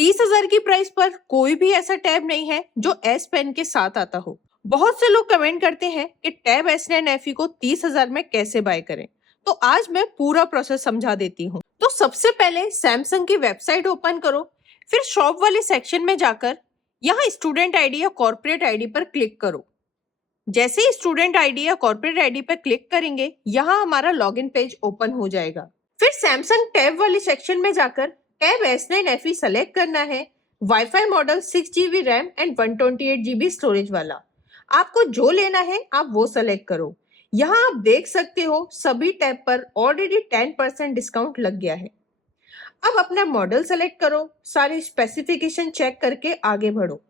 30,000 की प्राइस पर कोई भी ऐसा टैब नहीं है जो एस पेन के साथ आता हो। बहुत से लोग कमेंट करते हैं कि टैब S9 FE को 30,000 में कैसे बाय करें, तो आज मैं पूरा प्रोसेस समझा देती हूँ। तो सबसे पहले सैमसंग की वेबसाइट ओपन करो, फिर शॉप वाले सेक्शन में जाकर यहाँ स्टूडेंट आईडी या कॉर्पोरेट आईडी पर क्लिक करो। जैसे ही स्टूडेंट आईडी या कॉर्पोरेट आईडी पर क्लिक करेंगे, यहाँ हमारा लॉगिन पेज ओपन हो जाएगा। फिर सैमसंग टैब वाले सेक्शन में जाकर टैब S9 FE सेलेक्ट करना है। Wifi model 6GB RAM and 128GB storage वाला। आपको जो लेना है आप वो सेलेक्ट करो। यहाँ आप देख सकते हो सभी टैब पर ऑलरेडी 10% डिस्काउंट लग गया है। अब अपना मॉडल सेलेक्ट करो, सारे स्पेसिफिकेशन चेक करके आगे बढ़ो।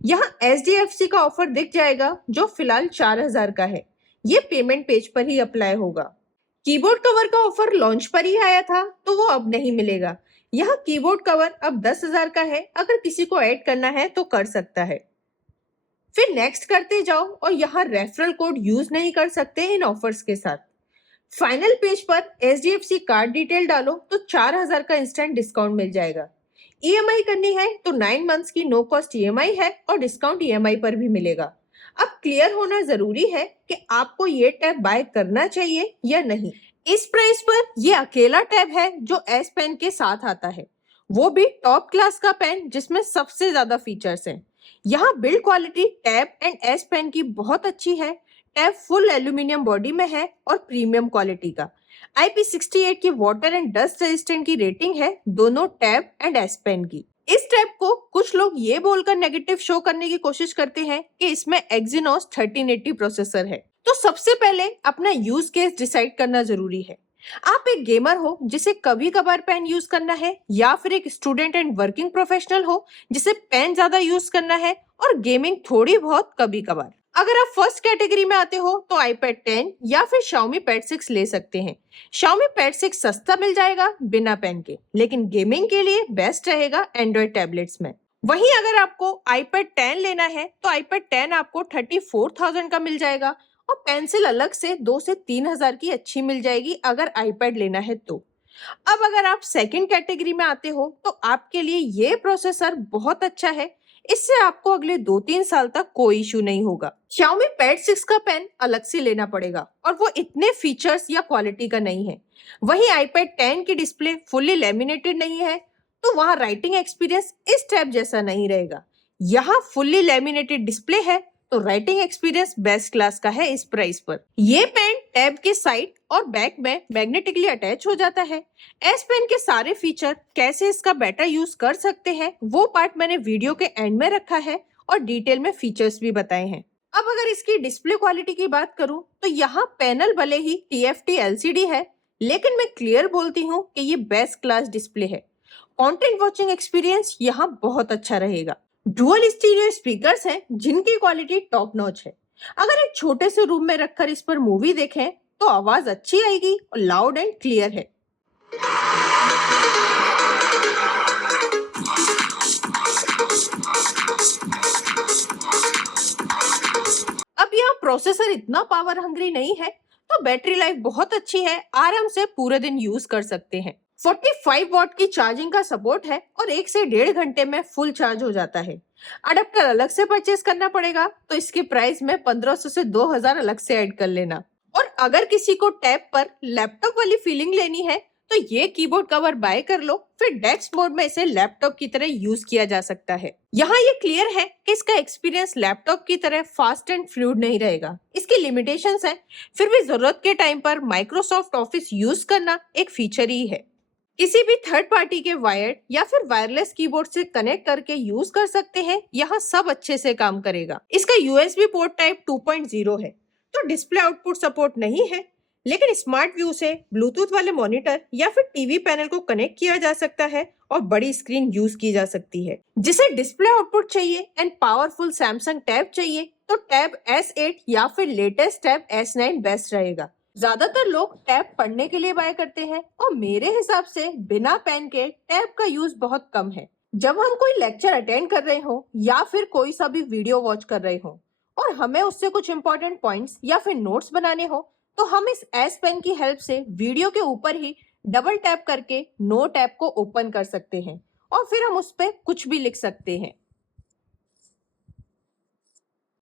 यहाँ SDFC का ऑफर दिख जाएगा जो फिलहाल 4,000 का है। ये पेमेंट पेज पर ही अप्लाई होगा। कीबोर्ड कवर का ऑफर लॉन्च पर ही आया था तो वो अब नहीं मिलेगा। यहाँ कीबोर्ड कवर अब 10,000 का है, अगर किसी को ऐड करना है तो कर सकता है। फिर नेक्स्ट करते जाओ और यहाँ रेफरल कोड यूज नहीं कर सकते इन ऑफर्स के साथ। फाइनल पेज पर SDFC कार्ड डिटेल डालो तो 4,000 का इंस्टेंट डिस्काउंट मिल जाएगा। EMI करनी है तो 9 मंथ्स की नो कॉस्ट EMI है और डिस्काउंट EMI पर भी मिलेगा। अब क्लियर होना जरूरी है कि आपको ये टैब बाय करना चाहिए या नहीं। इस प्राइस पर ये अकेला टैब है जो एस पेन के साथ आता है, वो भी टॉप क्लास का पेन जिसमें सबसे ज्यादा फीचर्स हैं। यहाँ build quality tab and S pen की बहुत अच्छी है। टैब फुल एल्यूमिनियम बॉडी में है और प्रीमियम क्वालिटी का। IP68 की वाटर एंड डस्ट रेजिस्टेंट की रेटिंग है दोनों टैब एंड एस पेन की। इस टैब को कुछ लोग ये बोलकर नेगेटिव शो करने की कोशिश करते हैं कि इसमें Exynos 1380 प्रोसेसर है। तो सबसे पहले अपना यूज केस डिसाइड करना जरूरी है। आप एक गेमर हो जिसे कभी कभार पेन यूज करना है, या फिर एक स्टूडेंट एंड वर्किंग प्रोफेशनल हो जिसे पेन ज्यादा यूज करना है और गेमिंग थोड़ी बहुत कभी कभार। अगर आप फर्स्ट कैटेगरी में आते हो तो iPad 10 या फिर Xiaomi Pad 6 ले सकते हैं। Xiaomi Pad 6 सस्ता मिल जाएगा बिना पेन के, लेकिन गेमिंग के लिए बेस्ट रहेगा एंड्रॉइड टैबलेट्स में। वहीं अगर आपको iPad 10 लेना है तो iPad 10 आपको 34,000 का मिल जाएगा और पेंसिल अलग से 2 से 3,000 की अच्छी मिल जाएगी अगर iPad लेना है तो। अब अगर आप सेकंड कैटेगरी में आते हो तो आपके लिए ये प्रोसेसर बहुत अच्छा है, इससे आपको अगले 2-3 साल तक कोई इशू नहीं होगा। Xiaomi Pad 6 का पेन अलग से लेना पड़ेगा और वो इतने फीचर्स या क्वालिटी का नहीं है। वहीं iPad 10 की डिस्प्ले फुल्ली लेमिनेटेड नहीं है, तो वहां राइटिंग एक्सपीरियंस इस टैब जैसा नहीं रहेगा। यहाँ फुल्ली लेमिनेटेड डिस्प्ले है तो राइटिंग एक्सपीरियंस बेस्ट क्लास का है इस प्राइस पर। ये पेन टैब के साइड और बैक में मैग्नेटिकली अटैच हो जाता है। एस पेन के सारे फीचर कैसे इसका बेटर यूज कर सकते हैं वो पार्ट मैंने वीडियो के एंड में रखा है और डिटेल में फीचर्स भी बताए हैं। अब अगर इसकी डिस्प्ले क्वालिटी की बात करूं तो यहाँ पैनल भले ही TFT LCD है, लेकिन मैं क्लियर बोलती हूँ कि ये बेस्ट क्लास डिस्प्ले है। कंटेंट वॉचिंग एक्सपीरियंस यहाँ बहुत अच्छा रहेगा। डुअल स्टीरियो स्पीकर्स हैं जिनकी क्वालिटी टॉप नॉच है। अगर एक छोटे से रूम में रखकर इस पर मूवी देखें तो आवाज अच्छी आएगी और लाउड एंड क्लियर है। अब यह प्रोसेसर इतना पावर हंग्री नहीं है, तो बैटरी लाइफ बहुत अच्छी है, आराम से पूरे दिन यूज कर सकते हैं। 45 वॉट की चार्जिंग का सपोर्ट है और 1 से 1.5 घंटे में फुल चार्ज हो जाता है। अडेप्टर अलग से परचेस करना पड़ेगा, तो इसके प्राइस में 1500 से 2000 अलग से ऐड कर लेना। और अगर किसी को टैब पर लैपटॉप वाली फीलिंग लेनी है तो ये कीबोर्ड कवर बाय कर लो, फिर डेस्क मोड में इसे लैपटॉप की तरह यूज किया जा सकता है। यहाँ ये क्लियर है कि इसका एक्सपीरियंस लैपटॉप की तरह फास्ट एंड फ्लूइड नहीं रहेगा, इसकी लिमिटेशंस हैं। फिर भी जरूरत के टाइम पर माइक्रोसॉफ्ट ऑफिस यूज करना एक फीचर ही है। किसी भी थर्ड पार्टी के वायर्ड या फिर वायरलेस कीबोर्ड से कनेक्ट करके यूज कर सकते हैं, यहाँ सब अच्छे से काम करेगा। इसका USB पोर्ट टाइप 2.0 है, तो डिस्प्ले आउटपुट सपोर्ट नहीं है, लेकिन स्मार्ट व्यू से ब्लूटूथ वाले मॉनिटर या फिर टीवी पैनल को कनेक्ट किया जा सकता है और बड़ी स्क्रीन यूज की जा सकती है। जिसे डिस्प्ले आउटपुट चाहिए एंड पावरफुल सैमसंग टैब चाहिए तो टैब S8 या फिर लेटेस्ट टैब S9 बेस्ट रहेगा। ज्यादातर लोग टैब पढ़ने के लिए बाय करते हैं और मेरे हिसाब से बिना पेन के टैब का यूज बहुत कम है। जब हम कोई लेक्चर अटेंड कर रहे हो या फिर कोई सा भी वीडियो वॉच कर रहे हो और हमें उससे कुछ इंपॉर्टेंट पॉइंट्स या फिर नोट्स बनाने हो, तो हम इस एस पेन की हेल्प से वीडियो के ऊपर ही डबल टैप करके नोट ऐप को ओपन कर सकते हैं और फिर हम उस पर कुछ भी लिख सकते हैं।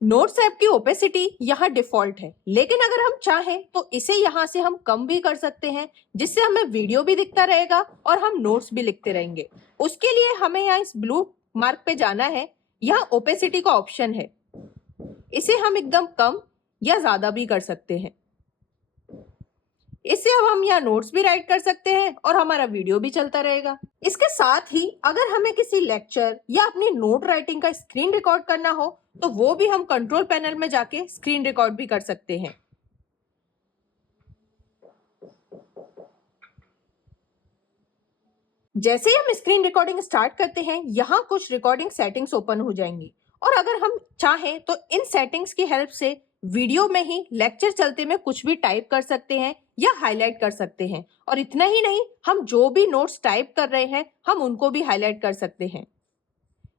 नोट्स ऐप की ओपेसिटी यहाँ डिफॉल्ट है, लेकिन अगर हम चाहें तो इसे यहाँ से हम कम भी कर सकते हैं, जिससे हमें वीडियो भी दिखता रहेगा और हम नोट्स भी लिखते रहेंगे। उसके लिए हमें यहाँ इस ब्लू मार्क पे जाना है। यहाँ ओपेसिटी का ऑप्शन है, इसे हम एकदम कम या ज्यादा भी कर सकते हैं। इससे अब हम यहाँ नोट्स भी राइट कर सकते हैं और हमारा वीडियो भी चलता रहेगा। इसके साथ ही अगर हमें किसी लेक्चर या अपनी नोट राइटिंग का स्क्रीन रिकॉर्ड करना हो तो वो भी हम कंट्रोल पैनल में जाके स्क्रीन रिकॉर्ड भी कर सकते हैं। जैसे ही हम स्क्रीन रिकॉर्डिंग स्टार्ट करते हैं, यहाँ कुछ रिकॉर्डिंग सेटिंग्स ओपन हो जाएंगी और अगर हम चाहें तो इन सेटिंग्स की हेल्प से वीडियो में ही लेक्चर चलते में कुछ भी टाइप कर सकते हैं या हाईलाइट कर सकते हैं। और इतना ही नहीं, हम जो भी नोट्स टाइप कर रहे हैं हम उनको भी हाईलाइट कर सकते हैं।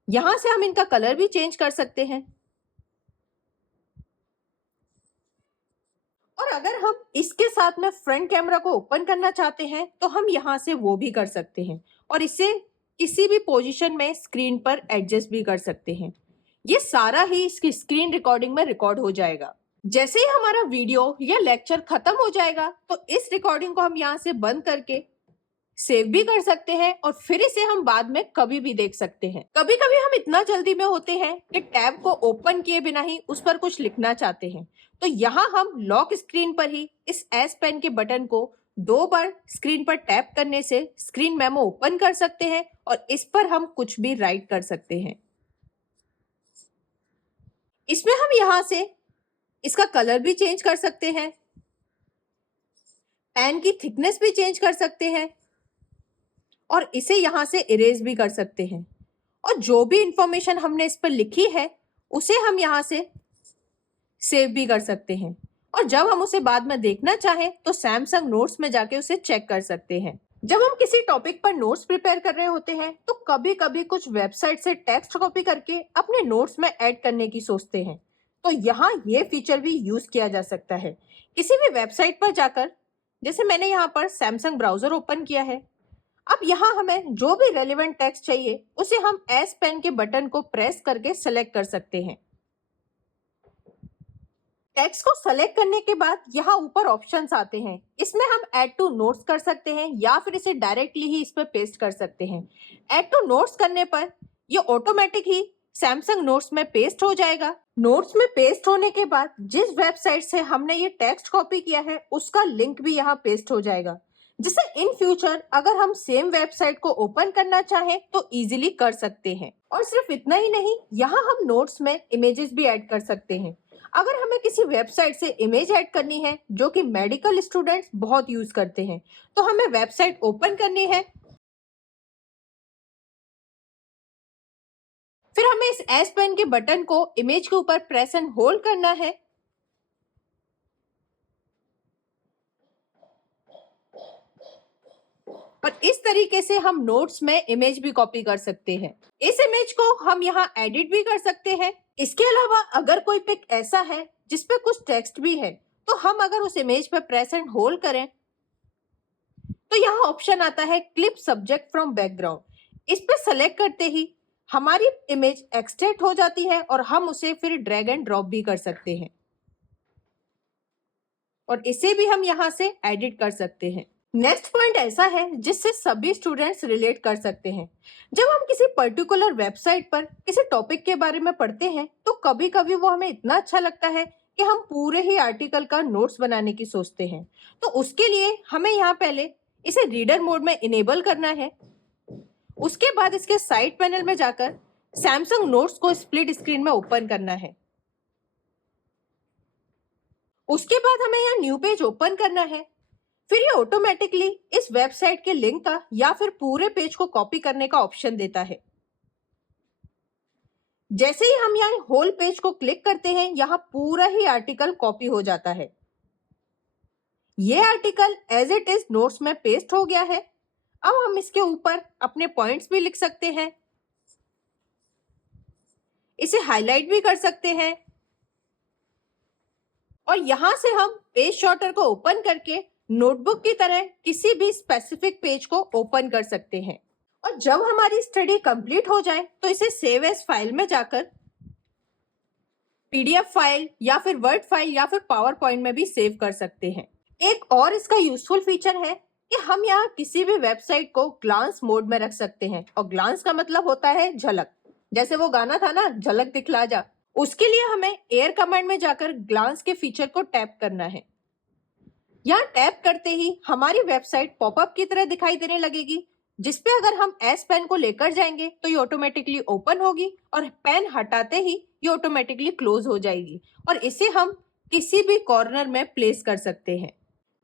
यहां से हम इनका कलर भी चेंज कर सकते हैं। और अगर हम इसके साथ में फ्रंट कैमरा को ओपन करना चाहते हैं तो हम यहां से वो भी कर सकते हैं और इसे किसी भी पोजीशन में स्क्रीन पर एडजस्ट भी कर सकते हैं। ये सारा ही इसकी स्क्रीन रिकॉर्डिंग में रिकॉर्ड हो जाएगा। जैसे ही हमारा वीडियो या लेक्चर खत्म हो जाएगा तो इस रिकॉर्डिंग को हम यहाँ से बंद करके सेव भी कर सकते हैं और फिर इसे हम बाद में कभी भी देख सकते हैं। कभी कभी हम इतना जल्दी में होते हैं कि टैब को ओपन किए बिना ही उस पर कुछ लिखना चाहते हैं, तो यहाँ हम लॉक स्क्रीन पर ही इस एस पेन के बटन को 2 बार स्क्रीन पर टैप करने से स्क्रीन मेमो ओपन कर सकते हैं और इस पर हम कुछ भी राइट कर सकते हैं। इसमें हम यहाँ से इसका कलर भी चेंज कर सकते हैं, पेन की थिकनेस भी चेंज कर सकते हैं और इसे यहां से इरेज भी कर सकते हैं। और जो भी इंफॉर्मेशन हमने इस पर लिखी है उसे हम यहां से सेव भी कर सकते हैं और जब हम उसे बाद में देखना चाहें तो सैमसंग नोट्स में जाके उसे चेक कर सकते हैं। जब हम किसी टॉपिक पर नोट्स प्रिपेयर कर रहे होते हैं तो कभी कभी कुछ वेबसाइट से टेक्स्ट कॉपी करके अपने नोट्स में ऐड करने की सोचते हैं, तो यहाँ ये फीचर भी यूज किया जा सकता है। किसी भी वेबसाइट पर जाकर, जैसे मैंने यहाँ पर सैमसंग ब्राउजर ओपन किया है, अब यहाँ हमें जो भी रेलेवेंट टेक्स्ट चाहिए उसे हम एस पेन के बटन को प्रेस करके सेलेक्ट कर सकते हैं। टेक्स्ट को सेलेक्ट करने के बाद यहाँ ऊपर ऑप्शंस आते हैं, इसमें हम ऐड टू नोट्स कर सकते हैं या फिर इसे डायरेक्टली ही इस पर पेस्ट कर सकते हैं। ऐड टू नोट्स करने पर ये ऑटोमेटिक ही सैमसंग नोट्स में पेस्ट हो जाएगा। नोट्स में पेस्ट होने के बाद जिस वेबसाइट से हमने ये टेक्स्ट कॉपी किया है उसका लिंक भी यहाँ पेस्ट हो जाएगा, जिससे इन फ्यूचर अगर हम सेम वेबसाइट को ओपन करना चाहें तो इजीली कर सकते हैं। और सिर्फ इतना ही नहीं, यहाँ हम नोट्स में इमेजेस भी ऐड कर सकते हैं। अगर हमें किसी वेबसाइट से इमेज ऐड करनी है जो कि मेडिकल स्टूडेंट्स बहुत यूज करते हैं, तो हमें वेबसाइट ओपन करनी है, फिर हमें इस एस पेन के बटन को इमेज के ऊपर प्रेस एंड होल्ड करना है और इस तरीके से हम नोट्स में इमेज भी कॉपी कर सकते हैं। इस इमेज को हम यहाँ एडिट भी कर सकते हैं। इसके अलावा अगर कोई पिक ऐसा है जिसपे कुछ टेक्स्ट भी है, तो हम अगर उस इमेज पे प्रेस एंड होल्ड करें तो यहाँ ऑप्शन आता है क्लिप सब्जेक्ट फ्रॉम बैकग्राउंड। इस पे सेलेक्ट करते ही हमारी इमेज एक्सट्रैक्ट हो जाती है और हम उसे फिर ड्रैग एंड ड्रॉप भी कर सकते हैं और इसे भी हम यहाँ से एडिट कर सकते हैं। नेक्स्ट पॉइंट ऐसा है जिससे सभी स्टूडेंट्स रिलेट कर सकते हैं। जब हम किसी पर्टिकुलर वेबसाइट पर किसी टॉपिक के बारे में पढ़ते हैं तो कभी कभी वो हमें इतना अच्छा लगता है कि हम पूरे ही आर्टिकल का नोट्स बनाने की सोचते हैं। तो उसके लिए हमें यहाँ पहले इसे रीडर मोड में इनेबल करना है। उसके बाद इसके साइड पैनल में जाकर सैमसंग नोट्स को स्प्लिट स्क्रीन में ओपन करना है। उसके बाद हमें यहाँ न्यू पेज ओपन करना है। फिर ये ऑटोमेटिकली इस वेबसाइट के लिंक का या फिर पूरे पेज को कॉपी करने का ऑप्शन देता है। जैसे ही हम यहाँ होल पेज को क्लिक करते हैं, यहाँ पूरा ही आर्टिकल कॉपी हो जाता है। ये article as it is notes में पेस्ट हो गया है। अब हम इसके ऊपर अपने पॉइंट्स भी लिख सकते हैं, इसे हाईलाइट भी कर सकते हैं और यहां से हम पेज सॉर्टर को ओपन करके नोटबुक की तरह किसी भी स्पेसिफिक पेज को ओपन कर सकते हैं। और जब हमारी स्टडी कंप्लीट हो जाए तो इसे सेव एज फाइल में जाकर पीडीएफ फाइल या फिर वर्ड फाइल या फिर पावर पॉइंट में भी सेव कर सकते हैं। एक और इसका यूजफुल फीचर है कि हम यहाँ किसी भी वेबसाइट को ग्लांस मोड में रख सकते हैं, और ग्लांस का मतलब होता है झलक। जैसे वो गाना था ना, झलक दिखला जा, उसके लिए हमें एयर कमांड में जाकर ग्लांस के फीचर को टैप करना है। यहाँ टैप करते ही हमारी वेबसाइट पॉपअप की तरह दिखाई देने लगेगी, जिसपे अगर हम एस पेन को लेकर जाएंगे तो ये ऑटोमेटिकली ओपन होगी और पेन हटाते ही ये ऑटोमेटिकली क्लोज हो जाएगी, और इसे हम किसी भी कॉर्नर में प्लेस कर सकते हैं।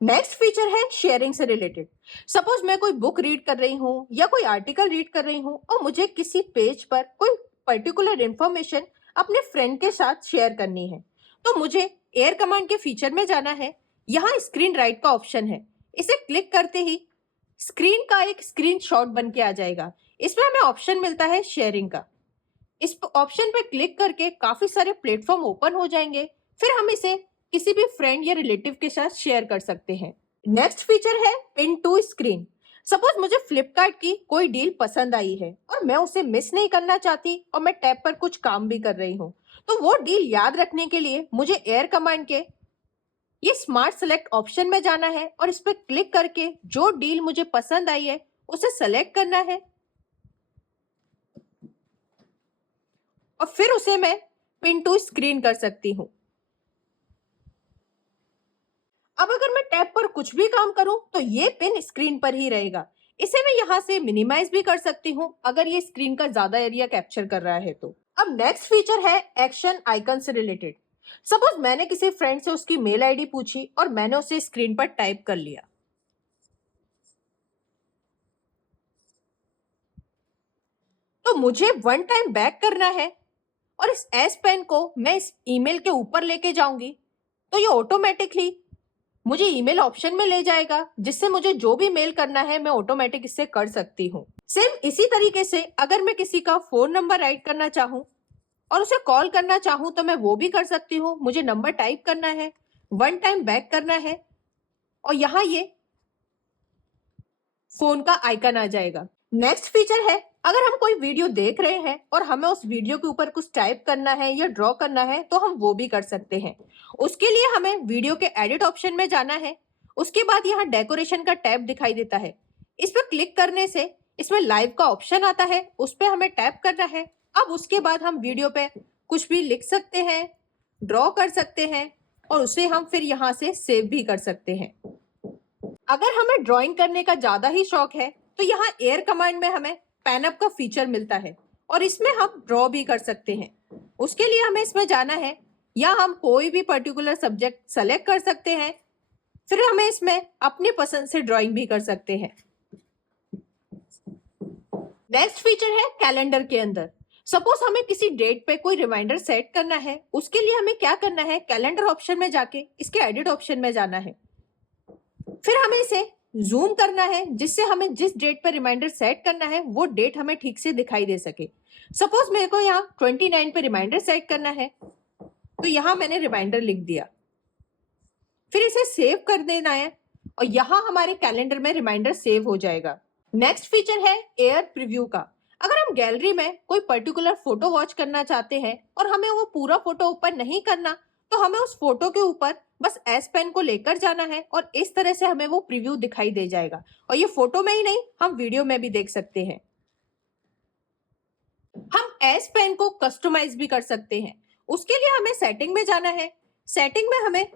नेक्स्ट फीचर है शेयरिंग से रिलेटेड। सपोज मैं कोई बुक रीड कर रही हूँ या कोई आर्टिकल रीड कर रही हूँ और मुझे किसी पेज पर कोई पर्टिकुलर इंफॉर्मेशन अपने फ्रेंड के साथ शेयर करनी है, तो मुझे एयर कमांड के फीचर में जाना है। यहाँ स्क्रीन राइट का ऑप्शन है, इसे क्लिक करते ही स्क्रीन का एक स्क्रीनशॉट बन के आ जाएगा। इसमें हमें ऑप्शन मिलता है शेयरिंग का। इस ऑप्शन पे क्लिक करके काफी सारे प्लेटफॉर्म ओपन हो जाएंगे, फिर हम इसे किसी भी फ्रेंड या रिलेटिव के साथ शेयर कर सकते हैं। नेक्स्ट फीचर है पिन टू स्क्रीन। सपोज मुझे फ्लिपकार्ट की कोई डील पसंद आई है और मैं उसे मिस नहीं करना चाहती और मैं टैब पर कुछ काम भी कर रही हूँ, तो वो डील याद रखने के लिए मुझे एयर कमांड के ये स्मार्ट सेलेक्ट ऑप्शन में जाना है और इस पर क्लिक करके जो डील मुझे पसंद आई है उसे सेलेक्ट करना है, और फिर उसे मैं पिन टू स्क्रीन कर सकती हूँ। अब अगर मैं टैब पर कुछ भी काम करूं तो ये पिन स्क्रीन पर ही रहेगा। इसे मैं यहाँ से मिनिमाइज भी कर सकती हूँ अगर ये स्क्रीन का ज्यादा एरिया कैप्चर कर रहा है तो। अब नेक्स्ट फीचर है एक्शन आइकन से रिलेटेड। सपोज मैंने किसी फ्रेंड से उसकी मेल आईडी पूछी और मैंने उसे स्क्रीन पर टाइप कर लिया, तो मुझे वन टाइम बैक करना है और इस एस पेन को मैं इस ईमेल के ऊपर लेके जाऊंगी, तो ये ऑटोमेटिकली मुझे ईमेल ऑप्शन में ले जाएगा, जिससे मुझे जो भी मेल करना है मैं ऑटोमेटिक इससे कर सकती हूँ। सेम इसी तरीके से अगर मैं किसी का फोन नंबर राइट करना चाहूँ और उसे कॉल करना चाहूँ तो मैं वो भी कर सकती हूँ। मुझे नंबर टाइप करना है, वन टाइम बैक करना है और यहाँ ये फोन का आइकन आ जाएगा। नेक्स्ट फीचर है, अगर हम कोई वीडियो देख रहे हैं और हमें उस वीडियो के ऊपर कुछ टाइप करना है या ड्रॉ करना है तो हम वो भी कर सकते हैं। उसके लिए हमें वीडियो के एडिट ऑप्शन में जाना है। उसके बाद यहाँ डेकोरेशन का टैब दिखाई देता है, इस पर क्लिक करने से इसमें लाइव का ऑप्शन आता है, उस पर हमें टैप करना है। अब उसके बाद हम वीडियो पे कुछ भी लिख सकते हैं, ड्रॉ कर सकते हैं और उसे हम फिर यहाँ से सेव भी कर सकते हैं। अगर हमें ड्राइंग करने का ज्यादा ही शौक है तो यहाँ एयर कमांड में हमें पेन अप का फीचर मिलता है और इसमें हम ड्रॉ भी कर सकते हैं। उसके लिए हमें इसमें जाना है, या हम कोई भी पर्टिकुलर सब्जेक्ट सेलेक्ट कर सकते हैं, फिर हमें इसमें अपनी पसंद से ड्राइंग भी कर सकते हैं। नेक्स्ट फीचर है कैलेंडर के अंदर। सपोज हमें किसी डेट पे कोई रिमाइंडर सेट करना है, उसके लिए हमें क्या करना है, कैलेंडर ऑप्शन में जाके इसके एडिट ऑप्शन में जाना है, फिर हमें इसे जूम करना है जिससे हमें जिस डेट पर रिमाइंडर सेट करना है वो डेट हमें ठीक से दिखाई दे सके। सपोज मेरे को यहाँ 29 पे रिमाइंडर सेट करना है, तो यहाँ मैंने रिमाइंडर लिख दिया, फिर इसे सेव कर देना है और यहाँ हमारे कैलेंडर में रिमाइंडर सेव हो जाएगा। नेक्स्ट फीचर है एयर प्रीव्यू का। अगर हम गैलरी में कोई पर्टिकुलर फोटो वॉच करना चाहते हैं और हमें वो पूरा फोटो ओपन नहीं करना, तो हमें उस फोटो के ऊपर बस एस पेन को लेकर जाना है और इस तरह से हमें वो प्रीव्यू दिखाई दे जाएगा, और ये फोटो में ही नहीं हम वीडियो में भी देख सकते हैं। हम एस पेन को कस्टमाइज भी कर सकते हैं। उसके लिए हमें सेटिंग में जाना है। सेटिंग में हमें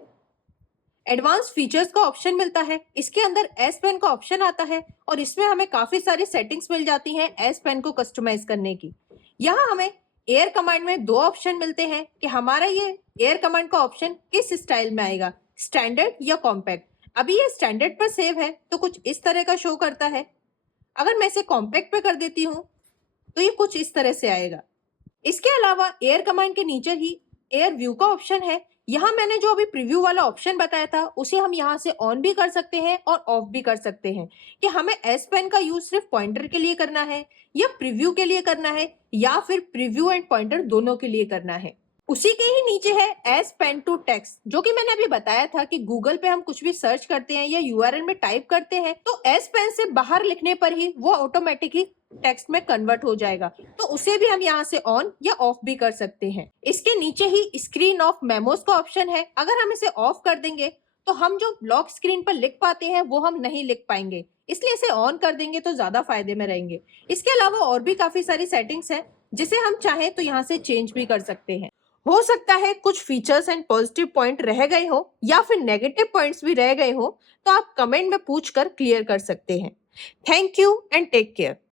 एडवांस फीचर्स का ऑप्शन मिलता है, इसके अंदर एस पेन का ऑप्शन आता है और इसमें हमें काफी सारी सेटिंग्स मिल जाती हैं एस पेन को कस्टमाइज करने की। यहाँ हमें एयर कमांड में दो ऑप्शन मिलते हैं कि हमारा ये एयर कमांड का ऑप्शन किस स्टाइल में आएगा, स्टैंडर्ड या कॉम्पैक्ट। अभी ये स्टैंडर्ड पर सेव है तो कुछ इस तरह का शो करता है। अगर मैं इसे कॉम्पैक्ट पे कर देती हूँ तो ये कुछ इस तरह से आएगा। इसके अलावा एयर कमांड के नीचे ही एयर व्यू का ऑप्शन है। यहाँ मैंने जो अभी प्रीव्यू वाला ऑप्शन बताया था उसे हम यहाँ से ऑन भी कर सकते हैं और ऑफ भी कर सकते हैं कि हमें एस पेन का यूज सिर्फ पॉइंटर के लिए करना है या प्रीव्यू के लिए करना है या फिर प्रीव्यू एंड पॉइंटर दोनों के लिए करना है। उसी के ही नीचे है एस पेन टू टेक्स्ट, जो कि मैंने अभी बताया था कि गूगल पे हम कुछ भी सर्च करते हैं या यूआरएल में टाइप करते हैं तो एस पेन से बाहर लिखने पर ही वो ऑटोमेटिकली टेक्स्ट में कन्वर्ट हो जाएगा, तो उसे भी हम यहाँ से ऑन या ऑफ भी कर सकते हैं। इसके नीचे ही स्क्रीन ऑफ मेमोज का ऑप्शन है। अगर हम इसे ऑफ कर देंगे तो हम जो लॉक स्क्रीन पर लिख पाते हैं वो हम नहीं लिख पाएंगे, इसलिए इसे ऑन कर देंगे तो ज्यादा फायदे में रहेंगे। इसके अलावा और भी काफी सारी सेटिंग्स हैं जिसे हम चाहें तो यहाँ से चेंज भी कर सकते हैं। हो सकता है कुछ फीचर्स एंड पॉजिटिव पॉइंट रह गए हो या फिर नेगेटिव पॉइंट्स भी रह गए हो, तो आप कमेंट में पूछकर क्लियर कर सकते हैं। Thank you and take care.